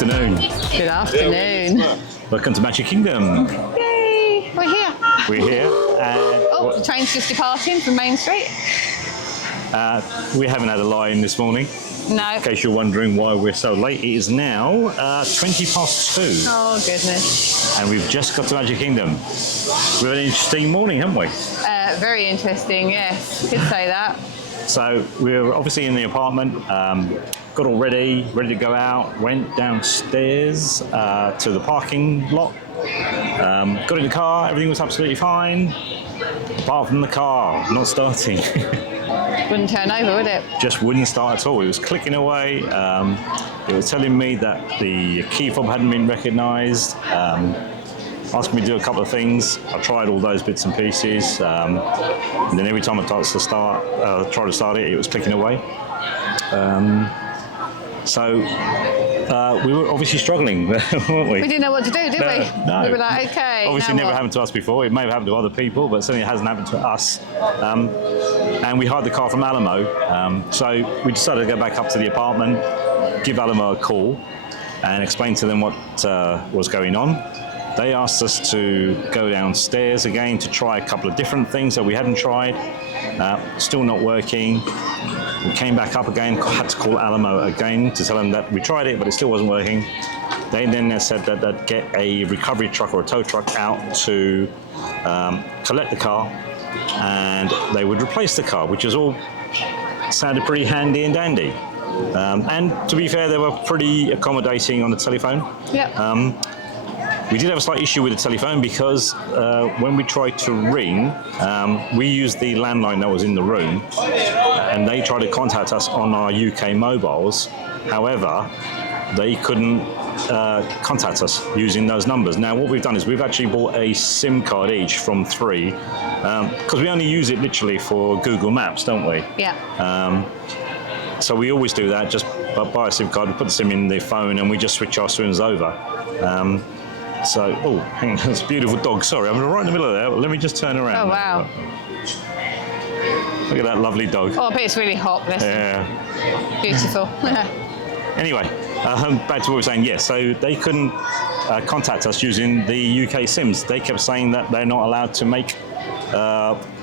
afternoon. Good afternoon. Welcome to Magic Kingdom. Yay! We're here. We're here. Oh, the train's just departing from Main Street. We haven't had a line this morning. No. In case you're wondering why we're so late, it is now 20 past 2. Oh, goodness. And we've just got to Magic Kingdom. We've had an interesting morning, haven't we? Very interesting, yes. Could say that. So we were obviously in the apartment, got all ready to go out, went downstairs to the parking lot, got in the car, everything was absolutely fine, apart from the car not starting. Wouldn't turn over, would it? Just wouldn't start at all. It was clicking away. It was telling me that the key fob hadn't been recognised. Asked me to do a couple of things. I tried all those bits and pieces, and then every time I tried to start it, it was clicking away. So we were obviously struggling, weren't we? We didn't know what to do, did we? No. We were like, okay. Obviously, now never what? happened to us before. It may have happened to other people, but certainly it hasn't happened to us. And we hired the car from Alamo, so we decided to go back up to the apartment, give Alamo a call, and explain to them what was going on. They asked us to go downstairs again to try a couple of different things that we hadn't tried. Still not working. We came back up again, had to call Alamo again to tell them that we tried it, but it still wasn't working. They then said that they'd get a recovery truck or a tow truck out to collect the car, and they would replace the car, which is all sounded pretty handy and dandy. And to be fair, they were pretty accommodating on the telephone. Yep. We did have a slight issue with the telephone because when we tried to ring, we used the landline that was in the room, and they tried to contact us on our UK mobiles. However, they couldn't contact us using those numbers. Now, what we've done is we've actually bought a SIM card each from 3, because we only use it literally for Google Maps, don't we? Yeah. So we always do that, just buy a SIM card, we put the SIM in the phone, and we just switch our SIMs over. So, oh, hang on, it's a beautiful dog. Sorry, I'm right in the middle of there. Let me just turn around. Oh, wow. Look at that lovely dog. Oh, but it's really hot, bless him. Yeah. Beautiful. Anyway, back to what we were saying. Yes, so they couldn't contact us using the UK SIMs. They kept saying that they're not allowed to make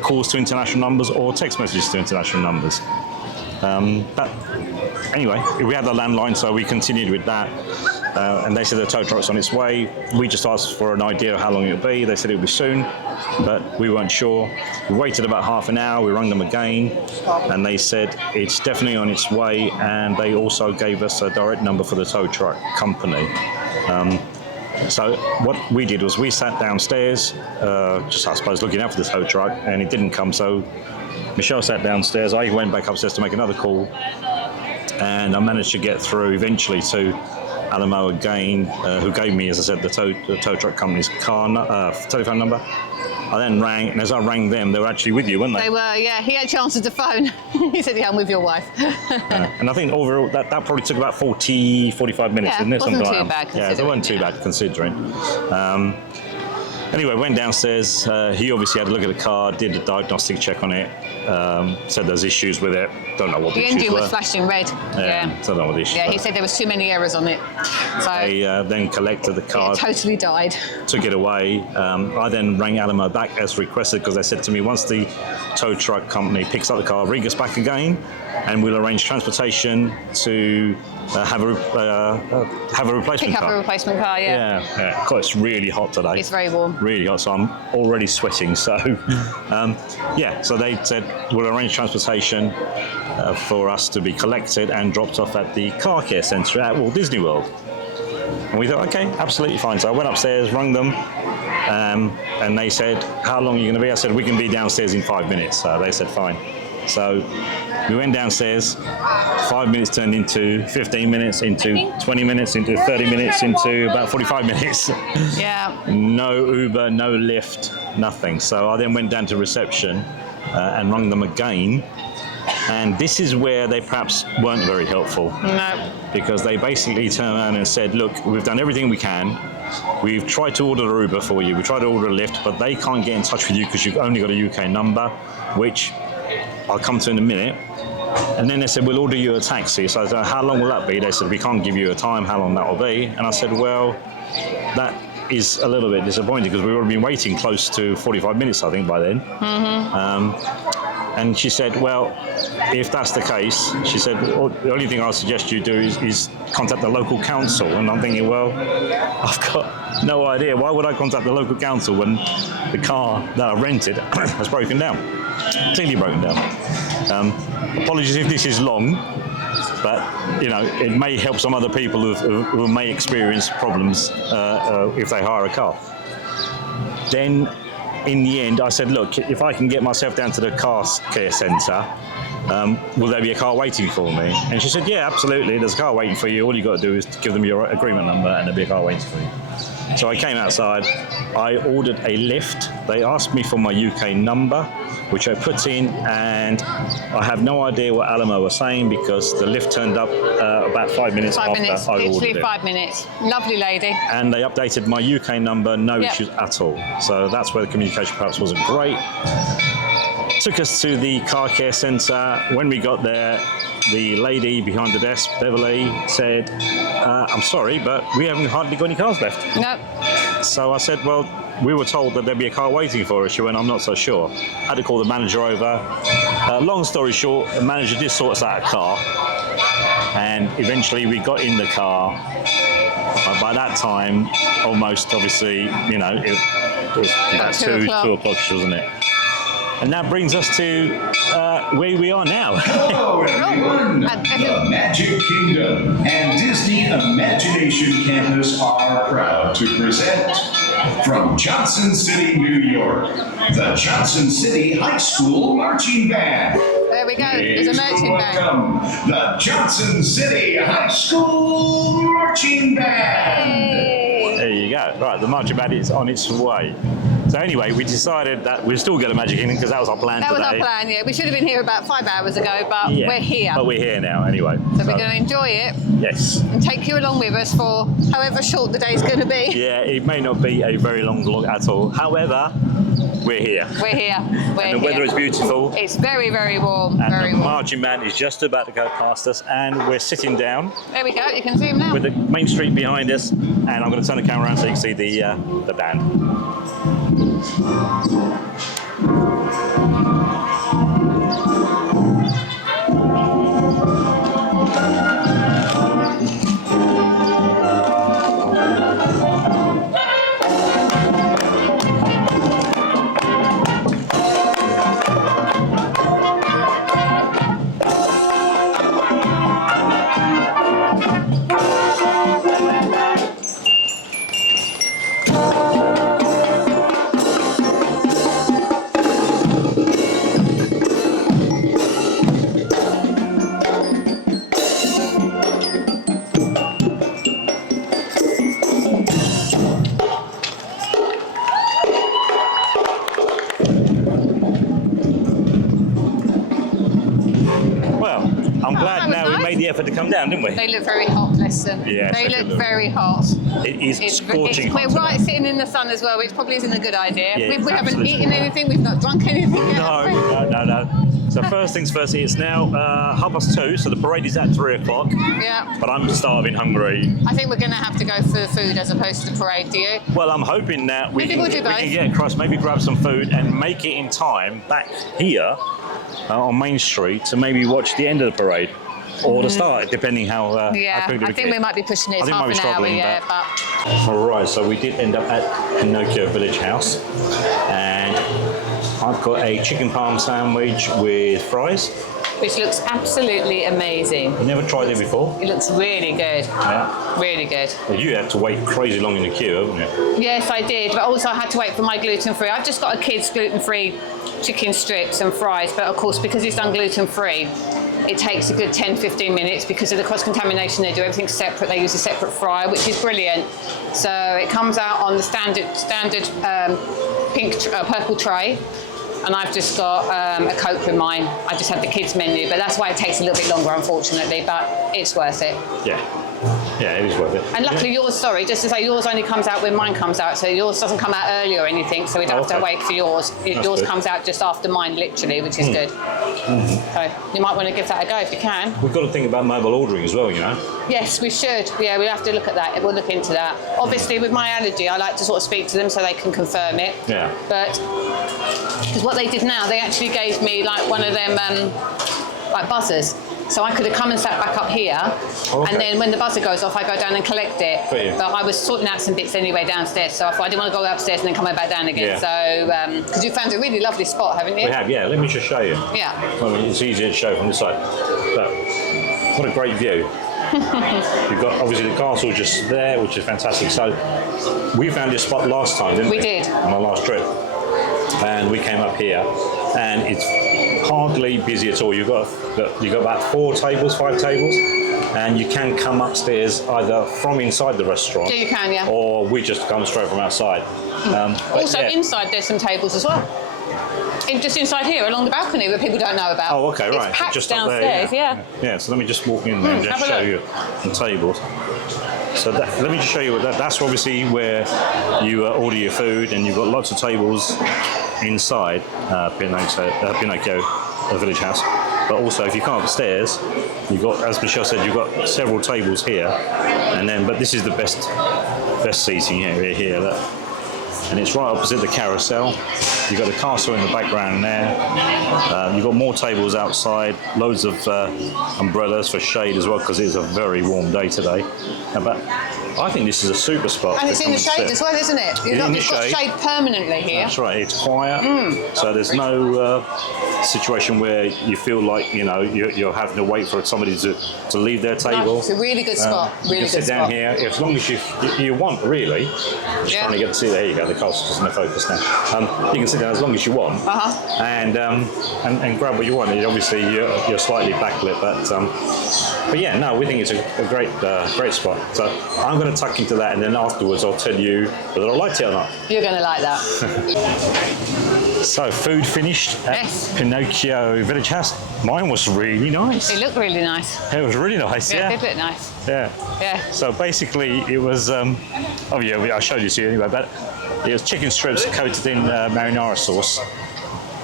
calls to international numbers or text messages to international numbers. But anyway, we had the landline, so we continued with that. And they said the tow truck's on its way. We just asked for an idea of how long it would be. They said it would be soon, but we weren't sure. We waited about half an hour. We rang them again, and they said it's definitely on its way. And they also gave us a direct number for the tow truck company. So what we did was we sat downstairs, just I suppose looking out for the tow truck, and it didn't come. So Michelle sat downstairs. I went back upstairs to make another call, and I managed to get through eventually to Alamo again, who gave me, as I said, the tow truck company's telephone number. I then rang, and as I rang them, they were actually with you, weren't they? They were, yeah. He actually answered the phone. He said, yeah, I'm with your wife. And I think overall, that probably took about 45 minutes, Yeah, didn't it? wasn't Something too like bad that. Yeah, they weren't too bad considering. Anyway, went downstairs. He obviously had a look at the car, did a diagnostic check on it, said there's issues with it. Don't know what the issues were. The engine was flashing red. Yeah. Don't know what the issues Yeah, were. he said there was too many errors on it. So They then collected the car, it totally died. took it away. I then rang Alamo back as requested because they said to me, once the tow truck company picks up the car, ring us back again, and we'll arrange transportation to have a replacement Pick car. up a replacement car, yeah. Yeah. God, it's really hot today. It's very warm. Really hot, so I'm already sweating. So, so they said we'll arrange transportation for us to be collected and dropped off at the car care centre at Walt Disney World. And we thought, okay, absolutely fine. So I went upstairs, rung them, and they said, how long are you going to be? I said, we can be downstairs in 5 minutes. So they said, fine. So we went downstairs, 5 minutes turned into 15 minutes, into 20 minutes, into 30 minutes, into about 45 minutes. Yeah. No Uber, no Lyft, nothing. So I then went down to reception and rung them again. And this is where they perhaps weren't very helpful. No. Because they basically turned around and said, look, we've done everything we can. We've tried to order an Uber for you. We tried to order a Lyft, but they can't get in touch with you because you've only got a UK number, which I'll come to in a minute. And then they said, we'll order you a taxi. So I said, how long will that be? They said, we can't give you a time, how long that will be. And I said, well, that is a little bit disappointing because we've already been waiting close to 45 minutes, I think, by then. And she said, well, if that's the case, she said, well, the only thing I'll suggest you do is contact the local council. And I'm thinking, well, I've got no idea. Why would I contact the local council when the car that I rented has broken down? Clearly broken down. Apologies if this is long, but you know it may help some other people who may experience problems if they hire a car. Then, in the end, I said, look, if I can get myself down to the car care centre, will there be a car waiting for me? And she said, yeah, absolutely, there's a car waiting for you. All you've got to do is give them your agreement number and there'll be a car waiting for you. So I came outside, I ordered a lift. They asked me for my UK number, which I put in, and I have no idea what Alamo was saying because the lift turned up about 5 minutes after I ordered literally it. 5 minutes. Lovely lady. And they updated my UK number, no issues at all. So that's where the communication perhaps wasn't great. Took us to the car care centre. When we got there, the lady behind the desk, Beverly, said, I'm sorry, but we haven't hardly got any cars left. No. So I said, well, we were told that there'd be a car waiting for us. She went, I'm not so sure. Had to call the manager over. Long story short, the manager did sort us out a car. And eventually we got in the car. By that time, almost obviously, you know, it was about 2 o'clock, wasn't it? And that brings us to where we are now. Hello, everyone! The Magic Kingdom and Disney Imagination Campus are proud to present from Johnson City, New York, the Johnson City High School Marching Band. There we go. There's a marching band. Welcome, the Johnson City High School Marching Band. Yay. There you go. Right, the marching band is on its way. So anyway, we decided that we'd still go to Magic Kingdom because that was our plan today. That was our plan, yeah. We should have been here about 5 hours ago, but we're here. But we're here now anyway. So we're going to enjoy it. Yes. And take you along with us for however short the day's going to be. Yeah, it may not be a very long vlog at all. However, we're here. We're here. And the weather is beautiful. It's very, very warm. And very the warm. marching band is just about to go past us, and we're sitting down. There we go. You can see them now. With the main street behind us, and I'm going to turn the camera around so you can see the band. I'm glad now we made the effort to come down, didn't we? They look very hot, bless them. Yeah, they look very hot. It is scorching hot. We're right sitting in the sun as well, which probably isn't a good idea. Yeah, we haven't absolutely. eaten anything, we've not drunk anything yet. No. So first things first, it's now 2:30, so the parade is at 3 o'clock. Yeah. But I'm starving, hungry. I think we're going to have to go for food as opposed to the parade, do you? Well, I'm hoping that we Maybe we'll do both. can get across, maybe grab some food and make it in time back here on Main Street to maybe watch the end of the parade. Or the start, depending how quickly I think we might be pushing it. It's half an hour, yeah, but... All right, so we did end up at Pinocchio Village House. And I've got a chicken parm sandwich with fries. Which looks absolutely amazing. I've never tried it before. It looks really good. Yeah. Really good. Well, you had to wait crazy long in the queue, haven't you? Yes, I did, but also I had to wait for my gluten-free. I've just got a kid's gluten-free chicken strips and fries, but of course, because it's done gluten-free, it takes a good 10-15 minutes because of the cross-contamination. They do everything separate. They use a separate fryer, which is brilliant. So it comes out on the standard purple tray. And I've just got a Coke with mine. I just had the kids menu, but that's why it takes a little bit longer, unfortunately, but it's worth it. Yeah. Yeah, it is worth it. And luckily yours, sorry, just to say, yours only comes out when mine comes out, so yours doesn't come out early or anything, so we don't have to wait for yours. Yours good. comes out just after mine, literally, which is good. So you might want to give that a go if you can. We've got to think about mobile ordering as well, you know. Yes, we should. Yeah, we'll have to look at that. We'll look into that. Obviously, with my allergy, I like to sort of speak to them so they can confirm it. Yeah. But because what they did now, they actually gave me like one of them like buzzers. So I could have come and sat back up here, and then when the buzzer goes off, I go down and collect it. But I was sorting out some bits anyway downstairs, so I thought I didn't want to go upstairs and then come back down again. Yeah. So, because you found a really lovely spot, haven't you? We have, yeah. Let me just show you. Yeah. I mean, it's easier to show from this side. Look, what a great view. You've got obviously the castle just there, which is fantastic. So we found this spot last time, didn't we? We did. On our last trip. And we came up here, and it's hardly busy at all. You've got about 5 tables, and you can come upstairs either from inside the restaurant. Yeah, you can, yeah. Or we just come straight from outside. Also, inside there's some tables as well. Just inside here, along the balcony, that people don't know about. Oh, okay, right. It's packed just up downstairs, there, yeah. So let me just walk in there and just show you the tables. So let me just show you what that's obviously where you order your food, and you've got lots of tables inside Pinocchio Village House. But also, if you come upstairs, you've got, as Michelle said, you've got several tables here, but this is the best seating area here. Look. And it's right opposite the carousel. You've got the castle in the background there. You've got more tables outside, loads of umbrellas for shade as well, because it is a very warm day today. But I think this is a super spot. And it's in the shade as well, isn't it? You've got shade permanently here. That's right, it's quiet. So there's no situation where you feel like, you know, you're having to wait for somebody to leave their table. No, it's a really good spot. You can sit down here as long as you want, really. Just trying to get to see, there you go, the castle's in the focus now. You can sit down as long as you want, and grab what you want. Obviously, you're slightly backlit, but yeah, no, we think it's a great spot. So I'm going to tuck into that, and then afterwards I'll tell you whether I liked it or not. You're going to like that. So food finished at Pinocchio Village House. Mine was really nice. It looked really nice. It was really nice. Yeah, it did look nice. Yeah. So basically, it was. I showed you to anyway, but it was chicken strips coated in marinara sauce.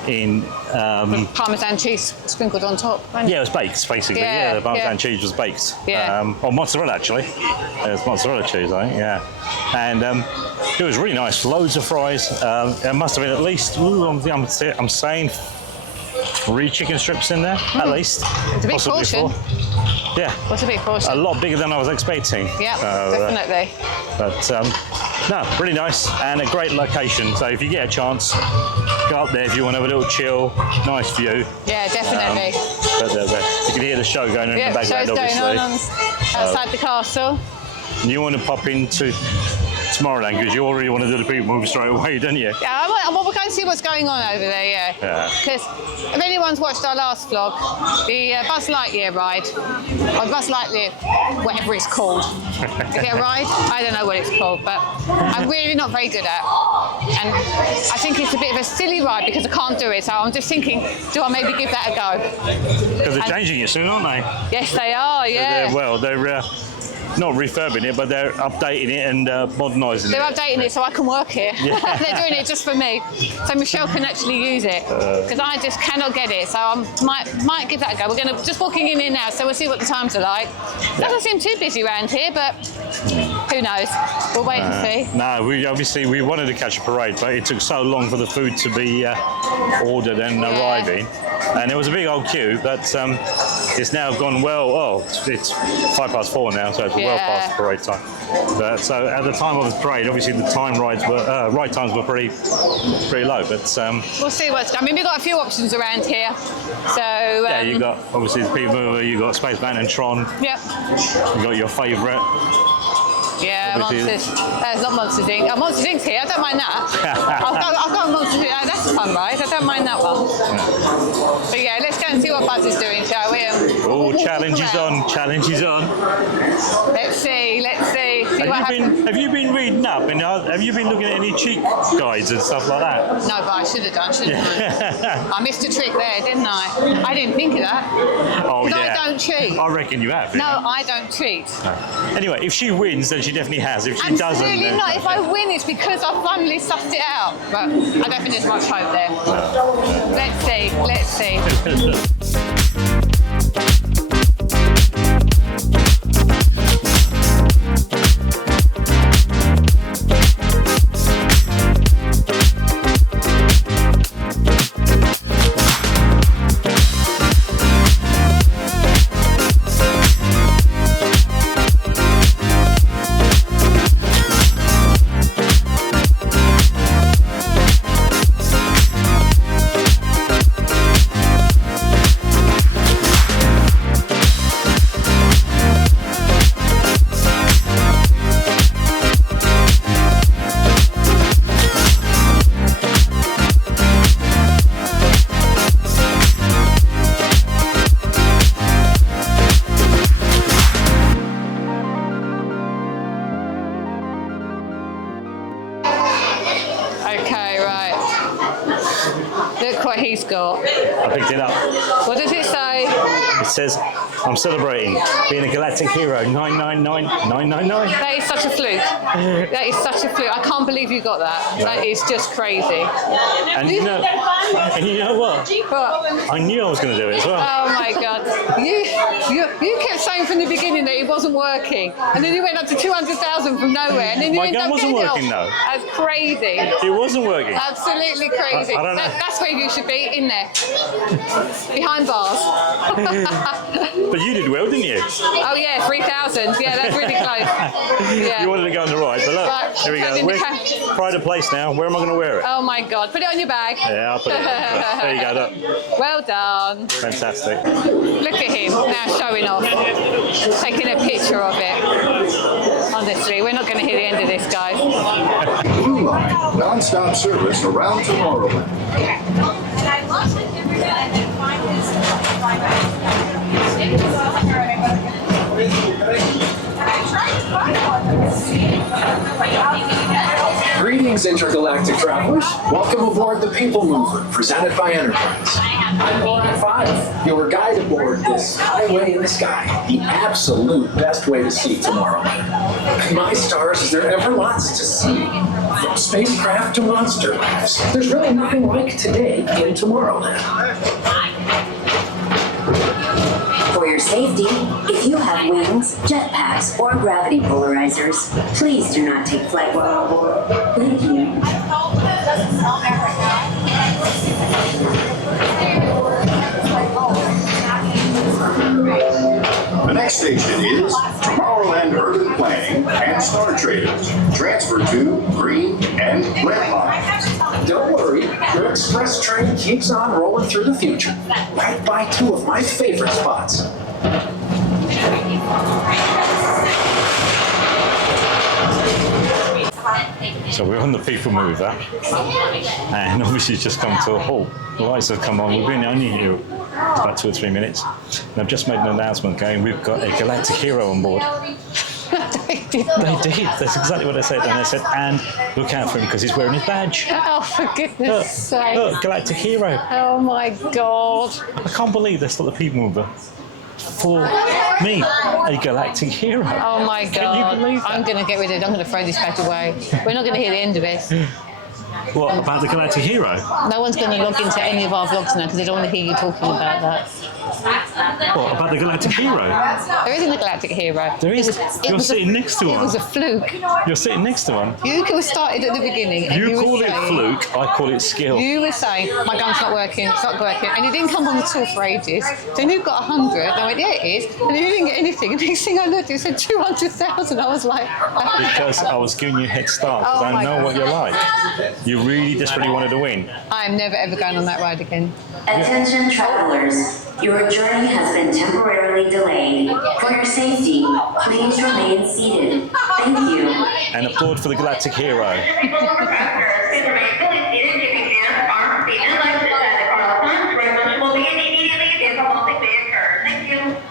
In Parmesan cheese sprinkled on top. Yeah, it was baked basically. Yeah, the Parmesan cheese was baked. Yeah. Or mozzarella actually. It was mozzarella cheese, I think. Yeah. And it was really nice. Loads of fries. There must have been at least. I'm saying 3 chicken strips in there at least. It's a big portion. 4. Yeah. What's a big portion? A lot bigger than I was expecting. Yeah, definitely. No, really nice and a great location. So if you get a chance, go up there if you want to have a little chill, nice view. Yeah, definitely. You can hear the show going on in the background, show's obviously. Going on outside the castle. You want to pop into Tomorrowland because you already want to do the people move straight away, don't you? Yeah, we're going to see what's going on over there, yeah. Because if anyone's watched our last vlog, the Buzz Lightyear ride, or Buzz Lightyear, whatever it's called. Is it a ride? I don't know what it's called, but I'm really not very good at. And I think it's a bit of a silly ride because I can't do it, so I'm just thinking, do I maybe give that a go? Because they're changing it soon, aren't they? Yes, they are, yeah. They're not refurbing it, but they're updating it and modernising it. They're updating it so I can work here. Yeah. They're doing it just for me, so Michelle can actually use it, because I just cannot get it. So I might give that a go. We're going to just walking in here now, so we'll see what the times are like. Doesn't seem too busy around here, but who knows? We'll wait and see. No, we wanted to catch a parade, but it took so long for the food to be ordered and arriving, and there was a big old queue. But it's now gone well. Oh, it's 4:05 now, so it's well past the parade time. So at the time of the parade, obviously the ride times were pretty low. But we'll see what's. I mean, we've got a few options around here. So you got obviously the People Mover, you got Spaceman and Tron. Yep. You got your favourite. Yeah, Monsters. It's not Monsters Inc. Oh, Monsters Inc.'s here. I don't mind that. I'll go on Monsters Inc. That's a fun ride. I don't mind that one. Yeah. But yeah, let's go and see what Buzz is doing, shall we? Oh, challenge is on. Challenge is on. Let's see. And What you been reading up? And have you been looking at any cheat guides and stuff like that? No, but I should have done, shouldn't I? I missed a trick there, didn't I? I didn't think of that. Oh, Because yeah. I don't cheat. I reckon you have. No, I don't cheat. No. Anyway, if she wins, then she definitely has. If she doesn't, Absolutely then... not. If I win, it's because I've finally sussed it out. But I don't think there's much hope there. Let's see. Let's see. Okay, right. Look what he's got. I picked it up. What does it say? It says, I'm celebrating being a Galactic Hero 999999. That is such a fluke. That is such a fluke. I can't believe you got that. That is just crazy. And you know what? But, I knew I was going to do it as well. oh my God. You kept saying from the beginning that it wasn't working. And then you went up to 200,000 from nowhere. And then you My ended gun up wasn't getting working, help. though. That's crazy. It wasn't working. Absolutely crazy. I don't know. That's where you should be, in there. Behind bars. But you did well, didn't you? Oh yeah, 3,000. Yeah, that's really close. Yeah. You wanted to go on the right, but look, Right, here we as in go. the We're pride of place now. Where am I going to wear it? Oh my God. Put it on your bag. Yeah, I'll put it on. There you go, look. Well done. Fantastic. Look at him now showing off. Taking a picture of it. Honestly, we're not going to hear the end of this, guys. Blue Line, non-stop service around Tomorrowland. Greetings, intergalactic travelers. Welcome aboard the People Mover, presented by Enterprise. I'm Boran 5, your guide aboard this highway in the sky, the absolute best way to see Tomorrowland. My stars, is there ever lots to see? From spacecraft to monster labs, there's really nothing like today in Tomorrowland. For your safety, if you have wings, jetpacks, or gravity polarizers, please do not take flight while aboard. Thank you. The next station is Tomorrowland Urban Planning and Star Traders. Transfer to green and red lines. Don't worry, your express train keeps on rolling through the future, right by two of my favorite spots. So we're on the People Mover, and obviously it's just come to a halt. The lights have come on. We've been only here about 2 or 3 minutes, and I've just made an announcement going, we've got a Galactic Hero on board. They did. They did. That's exactly what they said. And they said, and look out for him because he's wearing his badge. Oh, for goodness sake. Look, Galactic Hero. Oh my God. I can't believe that's not the People Mover. For me, a Galactic Hero. Oh my God. Can you believe that? I'm going to get rid of it. I'm going to throw this badge away. We're not going to hear the end of this. What, about the Galactic Hero? No one's going to log into any of our vlogs now because they don't want to hear you talking about that. What, about the Galactic Hero? There isn't a Galactic Hero. There is. You're sitting next to It one. was a fluke. You're sitting next to one. You started at the beginning. And You were call it saying- fluke, I call it skill. You were saying, my gun's not working, it's not working, and you didn't come on at all for ages. Then you got 100, and I went, yeah, it is, and then you didn't get anything. And next thing I looked, it said 200,000. I was like, Because I was giving you a head start, because Oh I my know God. what you're like. You really desperately wanted to win. I am never ever going on that ride again. Attention travelers, your journey has been temporarily delayed. For your safety, please remain seated. Thank you. And applaud for the Galactic Hero.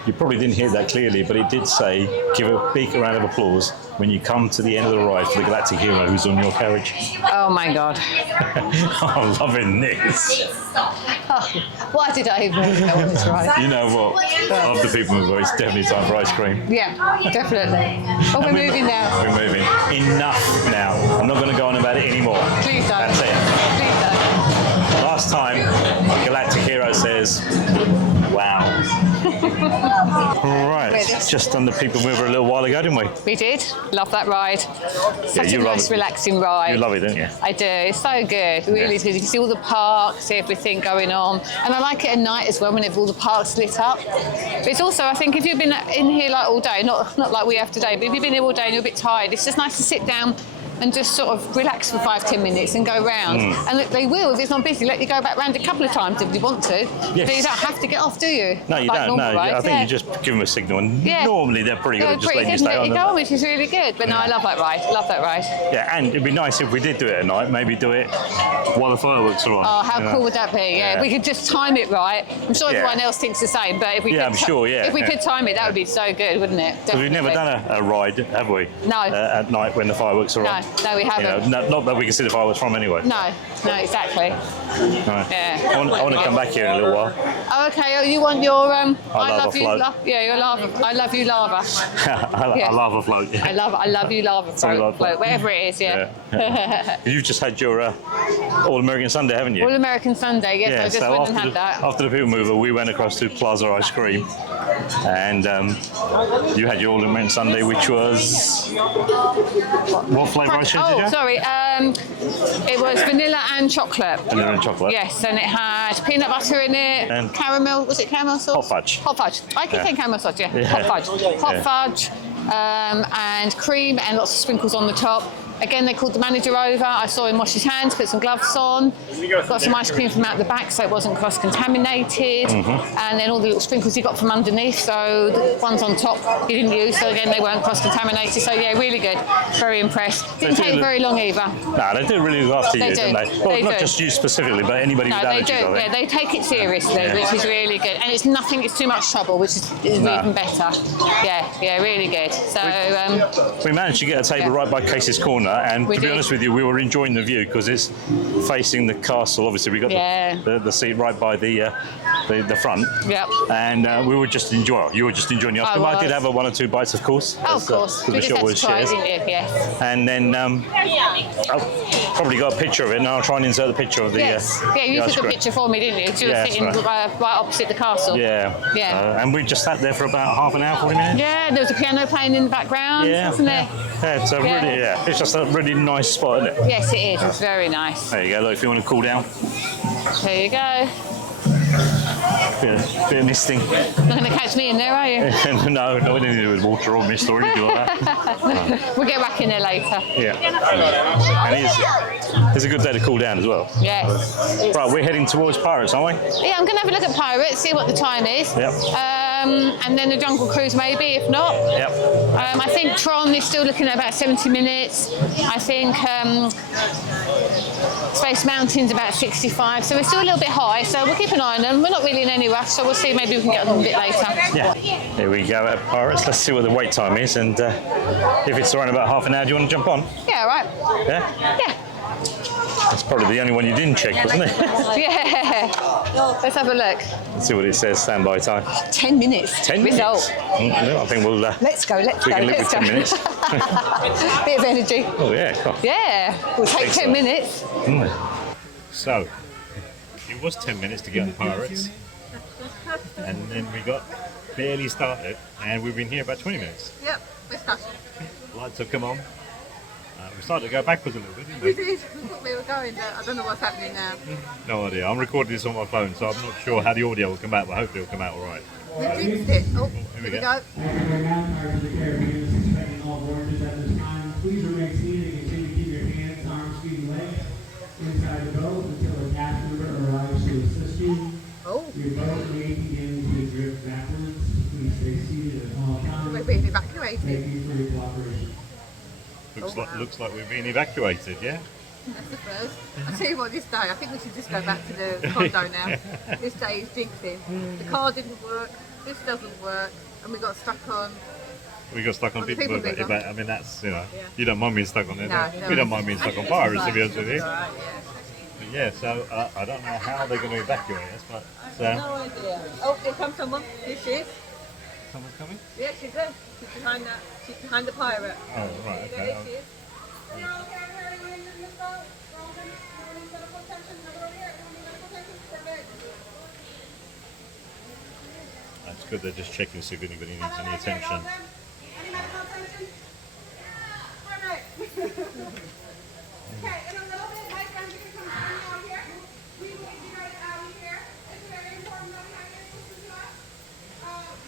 You probably didn't hear that clearly, but it did say, give a big round of applause when you come to the end of the ride for the Galactic Hero who's on your carriage. Oh my God. I'm loving this. Oh, why did I even go on this ride? You know what? Of the people mover, it's definitely time for ice cream. Yeah, definitely. Oh, we're moving now. We're moving. Enough now. I'm not going to go on about it anymore. Please don't. That's it. Please don't. Last time, Galactic Hero says, wow. Right, just done the people mover a little while ago, didn't we? We did. Love that ride. Such a you love nice, it. relaxing ride. You love it, don't you? I do. It's so good. Really is good. You can see all the parks, see everything going on. And I like it at night as well when all the parks lit up. But it's also, I think, if you've been in here like all day, not like we have today, but if you've been here all day and you're a bit tired, it's just nice to sit down and just sort of relax for 5-10 minutes and go round. And look, they will, if it's not busy, let you go back round a couple of times if you want to. Yes. But you don't have to get off, do you? No, you Like don't. No, normal rides, I think you just give them a signal, and normally they're pretty good at just letting you stay on you them. go, which is really good. But no, I love that ride. Love that ride. Yeah, and it'd be nice if we did do it at night, maybe do it while the fireworks are on. Oh, how cool would that be? Yeah, we could just time it right. I'm sure everyone else thinks the same, but if we I'm sure, if we could time it, that would be so good, wouldn't it? Because we've never done a ride, have we? No. At night when the fireworks are on. No, we haven't. Not that we can see the fireworks from anyway. No, exactly. Right. Yeah. I want to come back here in a little while. Oh, okay. Oh, you want your I love a float. your lava. I love you, lava. I love a float. Yeah. I love you, lava float, whatever it is. Yeah. You've just had your All American Sunday, haven't you? All American Sunday. Yes, I just so went and had that. after the people mover, we went across to Plaza Ice Cream, and you had your All American Sunday, which was what flavour ice cream did you have? Sorry. It was vanilla and chocolate. Vanilla and chocolate. Yes, and it had peanut butter in it, And caramel. Was it caramel sauce? hot fudge. Hot fudge. I keep saying caramel sauce. Yeah. Hot fudge. Hot fudge. And cream and lots of sprinkles on the top. Again, they called the manager over. I saw him wash his hands, put some gloves on. Got some ice cream from out the back so it wasn't cross-contaminated. And then all the little sprinkles he got from underneath. So the ones on top he didn't use. So again, they weren't cross-contaminated. So yeah, really good. Very impressed. Didn't take very long either. No, they do really look after you, don't they? Well, They not do. just you specifically, but anybody with No, they allergies, do. I think. Yeah, they take it seriously, which is really good. And it's nothing. It's too much trouble, which is even better. Yeah, really good. So We managed to get a table right by Casey's Corner, and We to be did. honest with you, we were enjoying the view because it's facing the castle. Obviously, we got the seat right by the front. Yep. And we were just enjoying. You were just enjoying the ice cream. I did have 1 or 2 bites, of course. of course. The We just show had was to try, shares. didn't you? Yes. And then I've probably got a picture of it, and I'll try and insert the picture of the. Yes. Yeah, you the ice took a cream. picture for me, didn't you? Because you were Yeah, sitting that's right opposite the castle. Yeah. Yeah. And we just sat there for about half an hour, 40 minutes. Yeah, there was a piano playing in the background, wasn't there? Yeah, it's a really, it's just a really nice spot, isn't it? Yes, it is. It's very nice. There you go. Look, if you want to cool down, There you go. bit of misting. Not going to catch me in there, are you? No, not anything to do with water or mist or anything like that. We'll get back in there later. Yeah. And it's a good day to cool down as well. Yes. Right, we're heading towards Pirates, aren't we? Yeah, I'm going to have a look at Pirates, see what the time is. Yep. And then the Jungle Cruise maybe, if not. Yep. I think Tron is still looking at about 70 minutes. I think Space Mountain's about 65, so we're still a little bit high, so we'll keep an eye on them. We're not really in any rush, so we'll see, maybe we can get on them a bit later. Yeah. Here we go at Pirates. Let's see what the wait time is, and if it's around about half an hour, do you want to jump on? Yeah, right. Yeah? Yeah. That's probably the only one you didn't check, wasn't it? Yeah. Let's have a look. Let's see what it says, standby time. 10 minutes. 10 Result. minutes? I think we'll... Let's go, we can live with 10 minutes. Bit of energy. Oh, yeah. Cool. Yeah. We'll take 10 minutes. So, it was 10 minutes to get on Pirates, and then we got barely started, and we've been here about 20 minutes. Yep, we're stuck. Lights have come on. We started to go backwards a little bit, didn't we? We did. We thought we were going, but I don't know what's happening now. No idea. I'm recording this on my phone, so I'm not sure how the audio will come out, but hopefully it'll come out all right. We jinxed it. Oh, here we here we go. go. Please remain seated and continue to keep your hands, arms, feet, and legs inside the boat until a cast member arrives to assist you. Oh, Your boat may begin to drift backwards. Please stay seated at all times. we're being evacuated. Thank you for your cooperation. Looks like we've been evacuated, yeah? That's the first. I tell you what, this day, I think we should just go back to the condo now. This day is jinxing. The car didn't work. This doesn't work. and we got stuck on. We got stuck on people, People but mover. I mean that's Yeah. you don't mind being stuck on it. No, We don't mind being stuck on pirates, to be honest with you. Right, But yeah, so I don't know how they're going to evacuate us, but yeah. No idea. Oh, here comes someone. Here she is. someone's coming. Yeah, she's there. She's behind that. She's behind the pirate. Oh right, There okay. she is. That's good. They're just checking to see if anybody needs any attention. Okay, in a little bit, my friends are going to come out here. We will be right out of here. It's very important that we have you listen to us.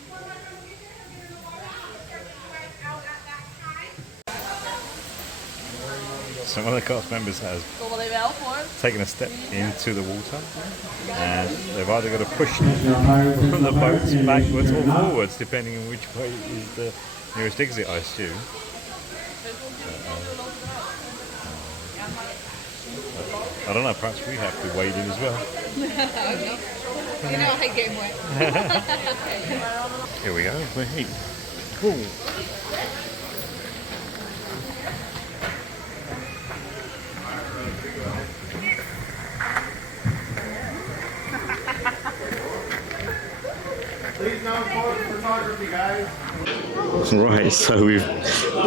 One of my friends will be here. He'll get in the water. We'll start you guys out at that time. Some of the cast members has taken a step into the water, and they've either got to push the boats backwards or forwards, depending on which way is the nearest exit, I assume. I don't know, perhaps we have to wade in as well. You know I hate getting wet. Here we go, we're here. Cool. Please no important photography, guys. Right, so we've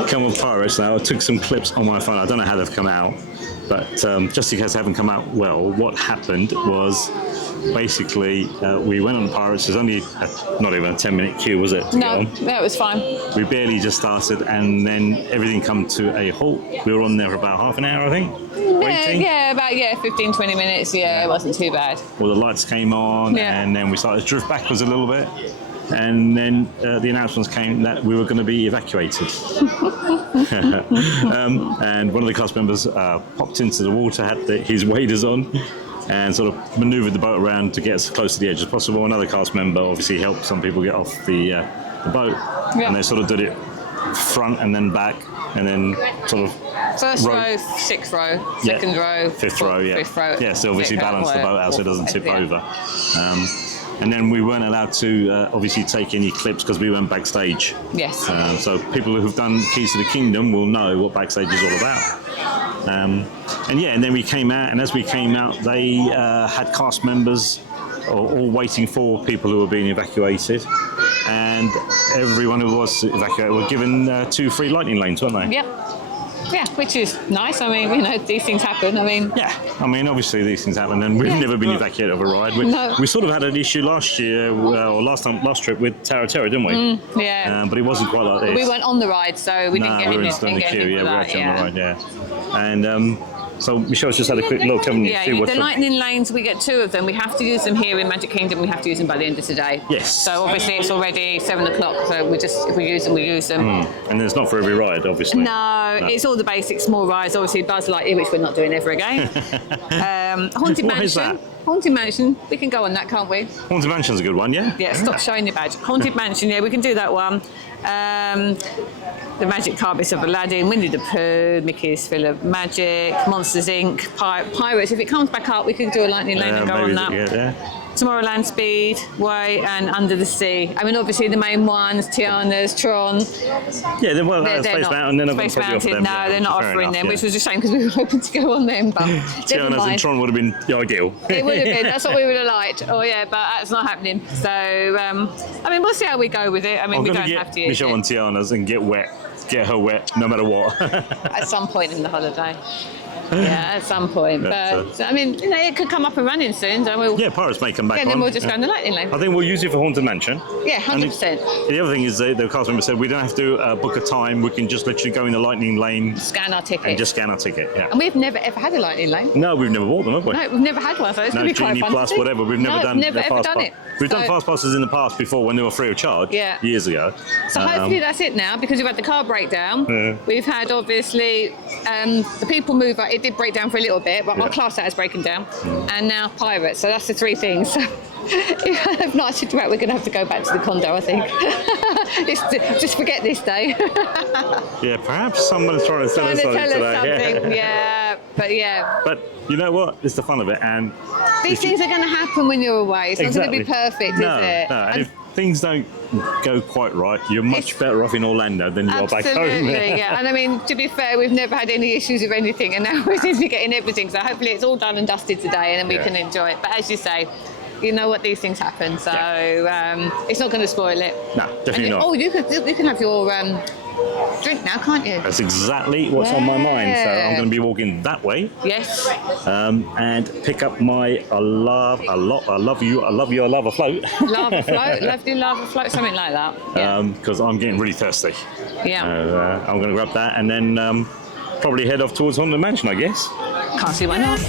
come on pirates now. I took some clips on my phone. I don't know how they've come out, but just in case they haven't come out well, what happened was basically we went on pirates. There's only not even a 10-minute queue, was it? No, it was fine. We barely just started, and then everything come to a halt. We were on there for about half an hour, I think, waiting. Yeah, about 15, 20 minutes. Yeah, it wasn't too bad. Well, the lights came on, Yeah. and then we started to drift backwards a little bit. And then the announcements came that we were going to be evacuated. And one of the cast members popped into the water, had his waders on, and sort of manoeuvred the boat around to get as close to the edge as possible. Another cast member obviously helped some people get off the boat, Yeah. and they sort of did it front and then back, and then sort of First row- row, sixth row, Yeah. second row, fifth row, yeah. fifth row. Yeah, so obviously sixth row, balance the boat out so it doesn't tip yeah. over. And then we weren't allowed to obviously take any clips because we went backstage. Yes. So people who've done Keys to the Kingdom will know what backstage is all about. And then we came out, and as we came out, they had cast members all waiting for people who were being evacuated. And everyone who was evacuated were given 2 free lightning lanes, weren't they? Yep. Yeah, which is nice. I mean, these things happen. I mean, Yeah, I mean, obviously these things happen, and we've never been evacuated of a ride. No. We sort of had an issue last year, or last trip with Terra, didn't we? yeah. But it wasn't quite like this. We weren't on the ride, so we didn't get we were anything. in the queue. Yeah, we were that, actually on the ride. Yeah, and so Michelle's just had a quick look, haven't you? Yeah, See what's the lightning lanes, we get 2 of them. We have to use them here in Magic Kingdom. We have to use them by the end of today. Yes. So obviously it's already 7 o'clock. So if we use them, we use them. And it's not for every ride, obviously. No, it's all the basic small rides. Obviously Buzz Lightyear, which we're not doing ever again. Haunted What Mansion. is that? Haunted Mansion. We can go on that, can't we? Haunted Mansion's a good one, yeah. Yeah, stop showing your badge. Haunted Mansion, yeah, we can do that one. The Magic Carpets of Aladdin, Winnie the Pooh, Mickey's Full of Magic, Monsters Inc., Pirates. If it comes back up, we can do a lightning lane and go on that. Yeah. Tomorrowland Speedway and Under the Sea. I mean, obviously the main ones, Tiana's, Tron. Yeah, then well, They're Space not. Mountain, they're not going to Space put you off Mountain, them. no, yeah, they're not fair offering enough, them, yeah. which was a shame because we were hoping to go on them, but never Tiana's and mind. Tron would have been the ideal. It would have been. That's what we would have liked. Oh yeah, but that's not happening. So I mean, we'll see how we go with it. I mean, I'm we going don't to have to get use Michelle on it Tiana's and get her wet, no matter what. at some point in the holiday. Yeah, at some point. That's, But I mean, it could come up and running soon. So we'll, Yeah, Pirates may come back yeah, on. then we'll just go in the lightning lane. I think we'll use it for Haunted Mansion. Yeah, And 100%. The other thing is the cast member said we don't have to book a time. We can just literally go in the lightning lane Scan our ticket. and just scan our ticket. Yeah. And we've never ever had a lightning lane. No, we've never bought them, have we? No, we've never had one, so it's No, going to be quite Genie fun Plus, to see. whatever. We've never done never the ever fast done pass. it. We've done So- fast passes in the past before when they were free of charge. Yeah. Years ago. So hopefully that's it now, because we've had the car breakdown. Yeah. We've had obviously the people mover. It did break down for a little bit, but I'll Yeah. class that as breaking down. And now Pirates. So that's the 3 things. So if I have not actually we're going to have to go back to the condo, I think. Just forget this day. Yeah, perhaps someone's trying to tell us something today. Yeah, but yeah. But you know what? It's the fun of it, and These things are going to happen when you're away. It's not going to be perfect, no, is it? No, and things don't go quite right, you're much better off in Orlando than you are back home. Absolutely, yeah. And I mean, to be fair, we've never had any issues with anything, and now we're simply getting everything. So hopefully it's all done and dusted today, and then we can enjoy it. But as you say, you know what, these things happen, so it's not going to spoil it. No, definitely not. Oh, you can have your drink now, can't you? That's exactly what's on my mind. So I'm going to be walking that way. Yes. And pick up my I love a float. Lava float, lovely lava float, something like that. Because I'm getting really thirsty. Yeah. I'm going to grab that and then probably head off towards Haunted Mansion, I guess. Can't see why not.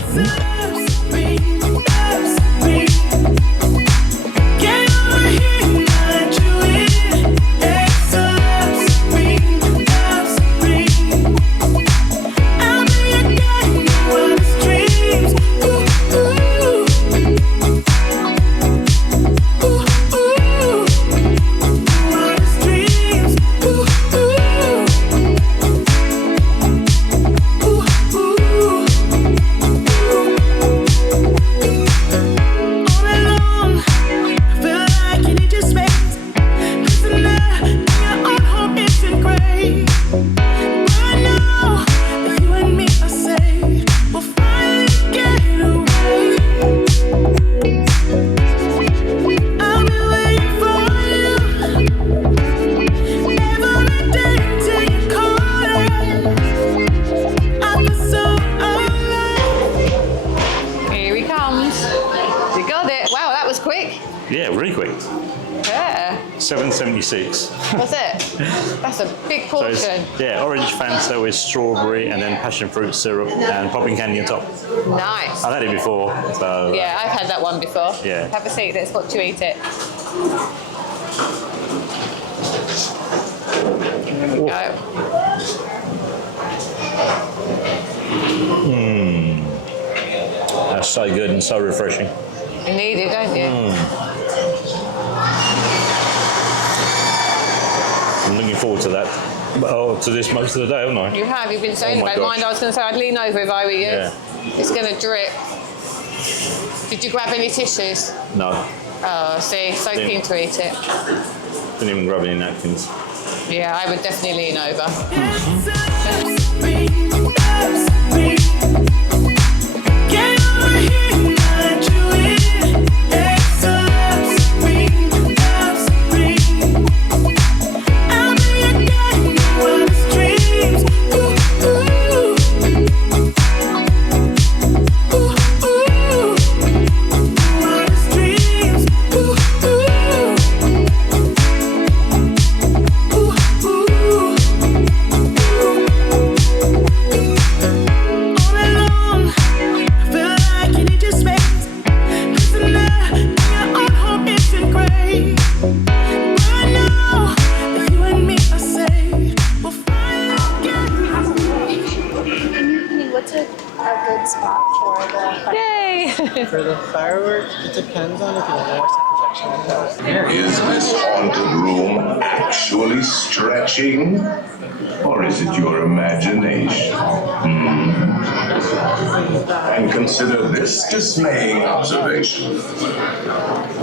Yeah, really quick. Yeah. $7.76. What's it? That's a big portion. So yeah, orange Fanta with strawberry and then passion fruit syrup and popping candy on top. Nice. I've had it before, so. Yeah, I've had that one before. Yeah. Have a seat, let's watch you eat it. There we go. That's so good and so refreshing. You need it, don't you? I'm looking forward to that. To this most of the day, haven't I? You have, you've been saying about mine. I was going to say I'd lean over if I were you. Yeah. It's going to drip. Did you grab any tissues? No. Oh, see, so keen to eat it. Didn't even grab any napkins. Yeah, I would definitely lean over. For the fireworks, it depends on if you want more projection windows. Is this haunted room actually stretching? Or is it your imagination? And consider this dismaying observation.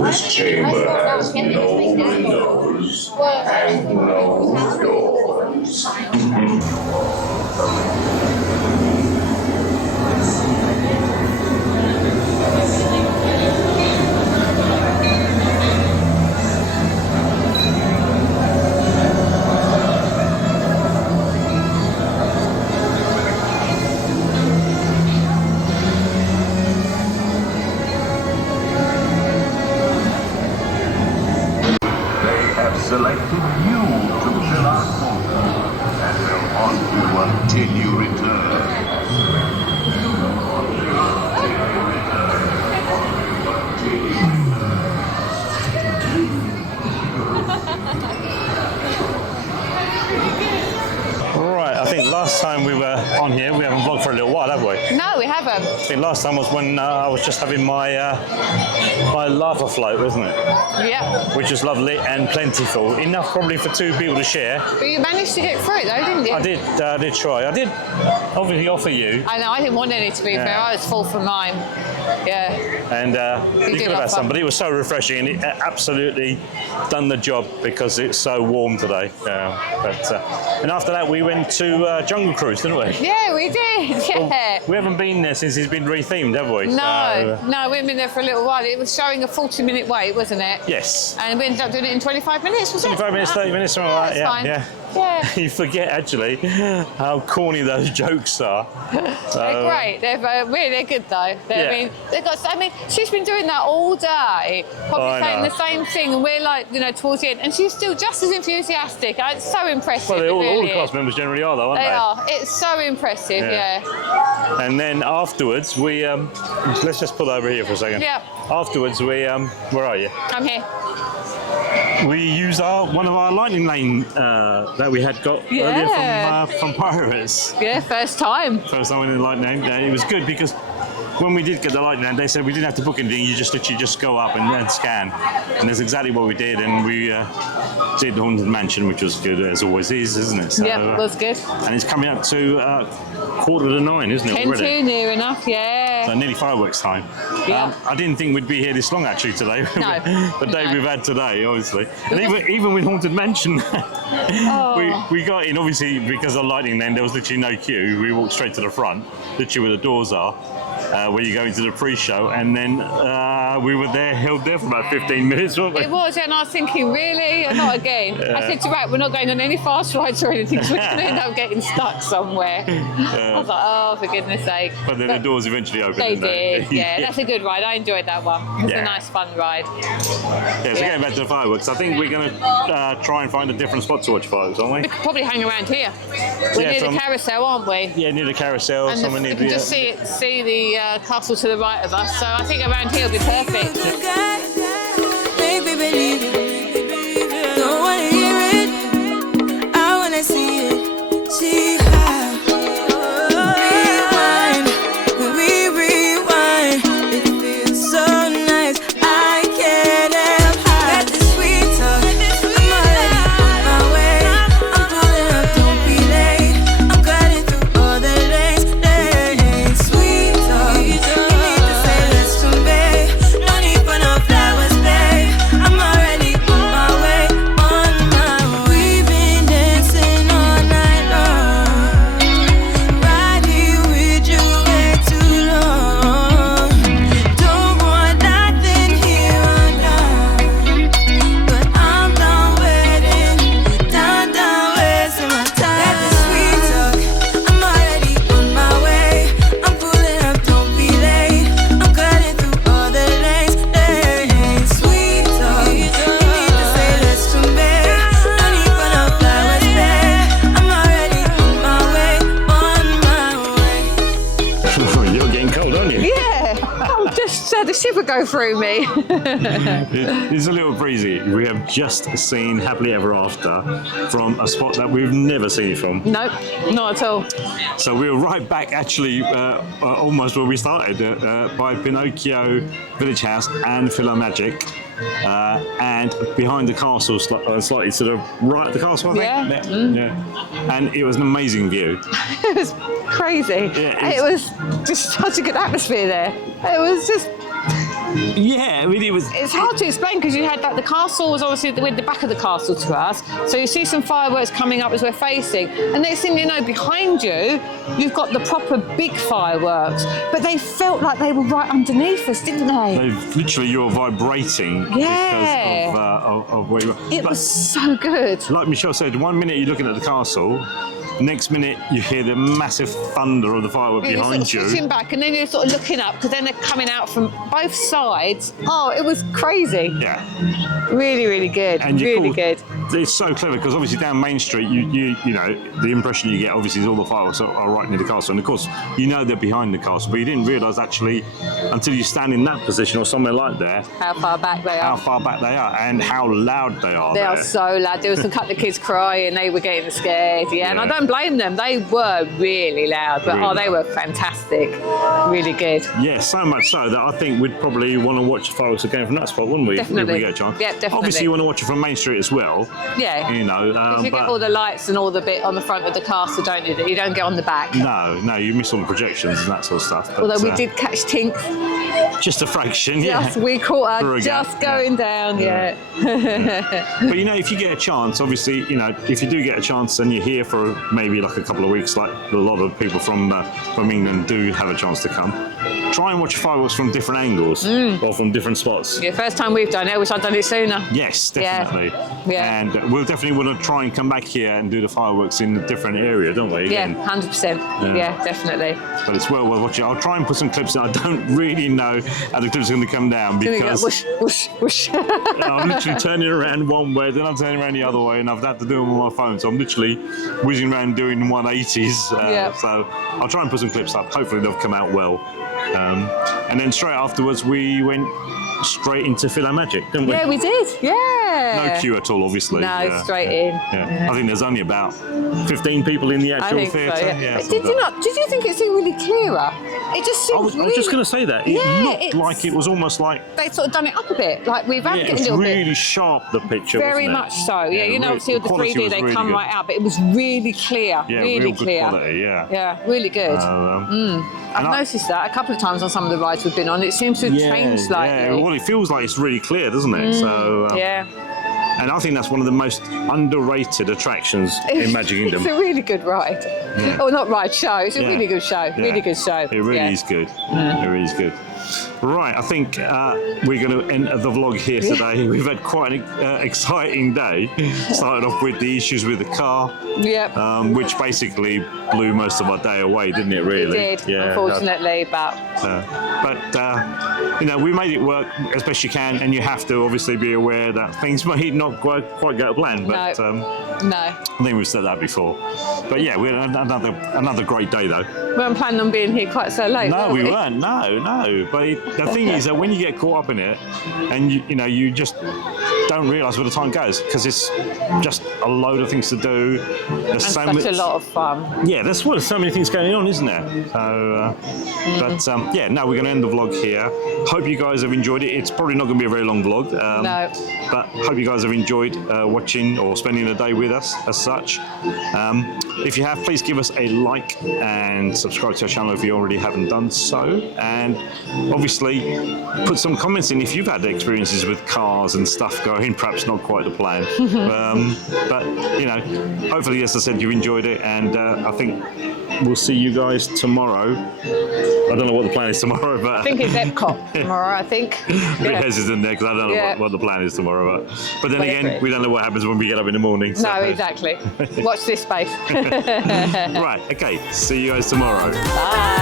This chamber has no windows and no doors. Selected you to fill our quota, and will haunt you until you return. Right, I think last time time we were on here. We haven't vlogged for a little while, have we? No, we haven't. I think last time was when I was just having my my lava float, wasn't it? Yeah. Which was lovely and plentiful. Enough probably for 2 people to share. But you managed to get through it though, didn't you? I did try. I did obviously offer you. I know, I didn't want any to be fair. I was full for mine. Yeah. And you could have had some, but it was so refreshing and it absolutely done the job because it's so warm today. And after that we went to Jungle Cruise, didn't we? Yeah, we did. Yeah. Well, we haven't been there since it's been rethemed, have we? No, no, we haven't been there for a little while. It was showing a 40-minute wait, wasn't it? Yes. And we ended up doing it in 25 minutes, was it? 25 minutes, 30 minutes, something like that. That's fine. Yeah. Yeah. You forget actually how corny those jokes are. They're great. They're really good though. I mean, she's been doing that all day, probably saying the same thing, and we're like, towards the end, and she's still just as enthusiastic. It's so impressive. Well, all really the cast members generally are, though, aren't they? They are. It's so impressive. Yeah. And then afterwards, we let's just pull over here for a second. Yeah. Afterwards, we where are you? I'm here. We used one of our lightning lane that we had got earlier from Pirates. Yeah, first time. First time in the lightning lane. It was good because when we did get the lightning lane, they said we didn't have to book anything. You just literally just go up and scan, and that's exactly what we did. And we did Haunted Mansion, which was good as always is, isn't it? So, yeah, was good. And it's coming up to 8:45, isn't it? 10 to, near enough, yeah. So nearly fireworks time. Yeah. I didn't think we'd be here this long actually today. No. The day we've had today, obviously. And even with Haunted Mansion, we got in obviously because of lightning. Then there was literally no queue. We walked straight to the front, literally where the doors are, where you go into the pre-show, and then we were held there for about 15 minutes, weren't we? It was, and I was thinking, really? Not again. I said to Rat, we're not going on any fast rides or anything, so we're going to end up getting stuck somewhere. I was like, oh, for goodness sake. But then the doors eventually opened. They did, yeah. That's a good ride. I enjoyed that one. It was a nice, fun ride. Yeah, so getting back to the fireworks, I think we're going to try and find a different spot to watch fireworks, aren't we? We could probably hang around here. We're near the carousel, aren't we? Yeah, near the carousel. And you can just see the castle to the right of us, so I think around here will be perfect. Make me believe it. Don't wanna hear it. I wanna see it. See how rewind. When we rewind, it feels so nice. I can't help got this sweet talk. I'm already on my way. I'm pulling up, don't be late. I'm cutting through all the lanes. Sweet talk. You need to say less to me. No need for no flowers, babe. I'm already on my way, on my way. We've been dancing all night long. Right here with you way too long. Don't want nothing here or now. But I'm done waiting, done wasting my time. Got this sweet talk, I'm already on my way. I'm pulling up, don't be late. I'm cutting through all the lanes. Sweet talk, you need to say less to me. No need for no flowers, babe. I'm already on my way, on my way. You're getting cold, aren't you? Yeah, oh, just the shiver go through me. It's a little breezy. We have just seen Happily Ever After from a spot that we've never seen it from. Nope, not at all. So we're right back actually almost where we started by Pinocchio Village House and Magic. And behind the castle, slightly to the right of the castle, I think. Yeah. And it was an amazing view. It was crazy. Yeah, it was just such a good atmosphere there. It was just... Yeah, I mean, it was... It's hard to explain because you had the castle was obviously with the back of the castle to us. So you see some fireworks coming up as we're facing. And next thing you know, behind you, you've got the proper big fireworks. But they felt like they were right underneath us, didn't they? Literally, you're vibrating because of where you were. It was so good. Like Michelle said, 1 minute you're looking at the castle, next minute you hear the massive thunder of the firework behind you. You're switching back and then you're sort of looking up because then they're coming out from both sides. Oh, it was crazy. Yeah. Really, really good. And really good. it's so clever because obviously down Main Street, you know, the impression you get obviously is all the fireworks are right near the castle, and of course you know they're behind the castle, but you didn't realise actually until you stand in that position or somewhere like there how far back they how are. far back they are and how loud they are. They there. are so loud. There was a couple of kids crying. They were getting scared. Yeah, and I don't blame them. They were really loud, but Really they were fantastic. Really good. Yeah, so much so that I think we'd probably want to watch the fireworks again from that spot, wouldn't we? Definitely. If we get a chance. Yeah, definitely. Obviously, you want to watch it from Main Street as well. Yeah. You know, you but get all the lights and all the bit on the front of the castle, don't you? That you don't get on the back. no, you miss all the projections and that sort of stuff. But, Although we did catch Tink. just a fraction. Just yeah. we caught For her a just gap, going down. Yeah. But you know, if you get a chance, obviously, you know, if you do get a chance and you're here for maybe like a couple of weeks, like a lot of people from England do have a chance to come, try and watch fireworks from different angles or from different spots. Yeah, first time we've done it. I wish I'd done it sooner. Yes, definitely. Yeah. And we'll definitely want to try and come back here and do the fireworks in a different area, don't we? Yeah, Again. 100%. Yeah, definitely. But it's well worth watching. I'll try and put some clips in. I don't really know how the clips are going to come down because Whoosh, whoosh, whoosh. I'm literally turning around one way, then I'm turning around the other way, and I've had to do them on my phone. So I'm literally whizzing around doing 180s. So I'll try and put some clips up. Hopefully they'll come out well. And then straight afterwards, we went straight into Philo Magic, didn't we? Yeah, we did. Yeah. No queue at all, obviously. No, straight in. Yeah. I think there's only about 15 people in the actual theatre. So, yeah. But did you think it seemed really clearer? It just seemed I was just going to say that. It looked like it was almost like they sort of done it up a bit. Like we've had it it a was little really bit. sharp, the picture. Very wasn't it? much so. Yeah, you know, obviously with the quality 3D was they really come good. right out, but it was really clear. Yeah, really real clear. good quality. Yeah. Yeah, really good. I've noticed that a couple of times on some of the rides we've been on. It seems to have changed slightly. Yeah, well, it feels like it's really clear, doesn't it? So yeah. And I think that's one of the most underrated attractions in Magic Kingdom. It's a really good ride. Yeah. Oh, not ride, show. It's a really good show. Yeah. Really good show. It really is good. It really is good. Right, I think we're going to end the vlog here today. We've had quite an exciting day. Started off with the issues with the car, which basically blew most of our day away, didn't it? Really, it did, unfortunately, but you know, we made it work as best you can, and you have to obviously be aware that things may not quite go to plan. But no, I think we've said that before. But yeah, we had another great day though. We weren't planning on being here quite so late. No, were we weren't. No. But the thing is that when you get caught up in it, and you know, you just don't realise where the time goes because it's just a load of things to do. There's such a lot of fun. Yeah, there's so many things going on, isn't there? So, but yeah, no, we're going to end the vlog here. Hope you guys have enjoyed it. It's probably not going to be a very long vlog. No. But hope you guys have enjoyed watching or spending the day with us as such. If you have, please give us a like and subscribe to our channel if you already haven't done so. And obviously, put some comments in if you've had experiences with cars and stuff going, perhaps not quite the plan. But, you know, hopefully, as I said, you enjoyed it. And I think we'll see you guys tomorrow. I don't know what the plan is tomorrow, but... I think it's Epcot tomorrow, I think. A bit hesitant there because I don't know what the plan is tomorrow. But then again, we don't know what happens when we get up in the morning. So. No, exactly. Watch this space. Right, okay. See you guys tomorrow. Bye.